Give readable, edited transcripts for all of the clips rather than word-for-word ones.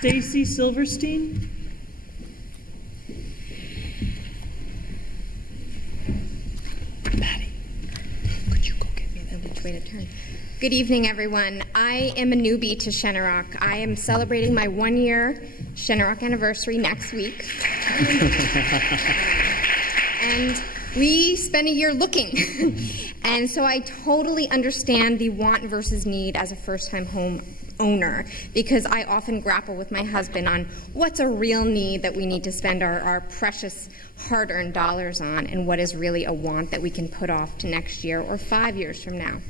Stacey Silverstein. Maddie, could you go get me which way to turn? Good evening, everyone. I am a newbie to Shenorock. I am celebrating my 1-year Shenorock anniversary next week. And we spent a year looking. And so I totally understand the want versus need as a first-time home owner, because I often grapple with my husband on what's a real need that we need to spend our precious hard-earned dollars on, and what is really a want that we can put off to next year or 5 years from now.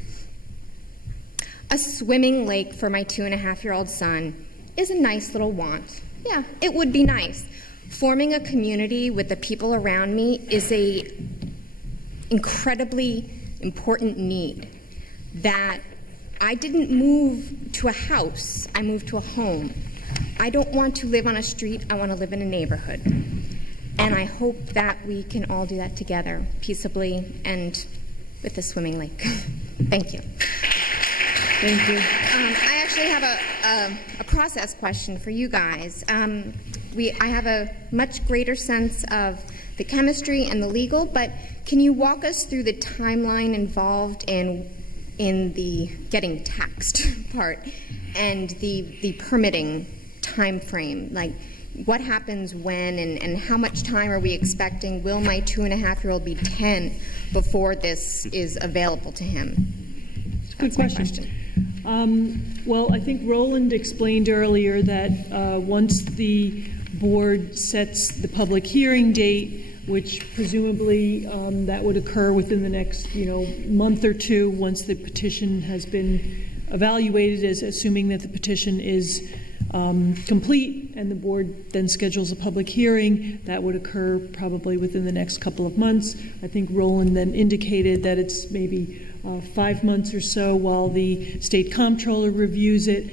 A swimming lake for my 2.5-year-old son is a nice little want. Yeah, it would be nice. Forming a community with the people around me is a incredibly important need. That I didn't move to a house, I moved to a home. I don't want to live on a street, I want to live in a neighborhood. And I hope that we can all do that together, peaceably and with a swimming lake. Thank you. Thank you. I actually have a process question for you guys. I have a much greater sense of the chemistry and the legal, but can you walk us through the timeline involved in the getting taxed part and the permitting time frame? Like, what happens when, and how much time are we expecting? Will my 2.5-year-old be 10 before this is available to him? Good question. Well, I think Roland explained earlier that once the board sets the public hearing date, which presumably that would occur within the next month or two, once the petition has been evaluated, as assuming that the petition is complete, and the board then schedules a public hearing. That would occur probably within the next couple of months. I think Roland then indicated that it's maybe 5 months or so while the state comptroller reviews it.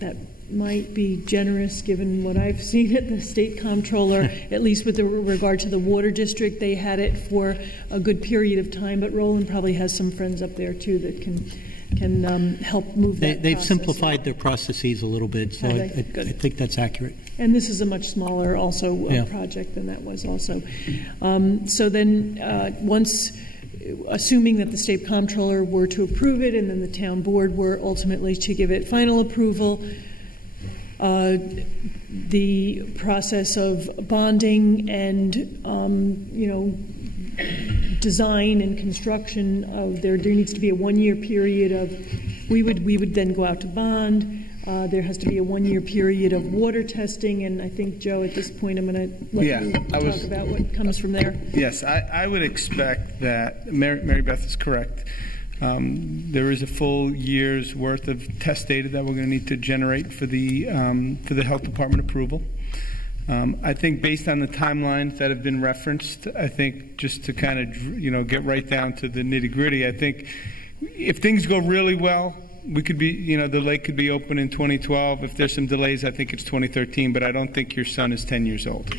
That might be generous given what I've seen at the state comptroller, at least with regard to the water district. They had it for a good period of time, but Roland probably has some friends up there too that can help move that They've process simplified their processes a little bit, so I think that's accurate. And this is a much smaller also project than that was also. So then once, assuming that the state comptroller were to approve it and then the town board were ultimately to give it final approval, the process of bonding and design and construction of there needs to be a 1-year period of we would then go out to bond. There has to be a 1-year period of water testing, and I think, Joe, at this point I'm going to let you talk about what comes from there. Yes, I would expect that Mary Beth is correct. There is a full year's worth of test data that we're going to need to generate for the health department approval. I think based on the timelines that have been referenced, I think just to kind of get right down to the nitty-gritty, I think if things go really well, we could be the lake could be open in 2012. If there's some delays, I think it's 2013. But I don't think your son is 10 years old.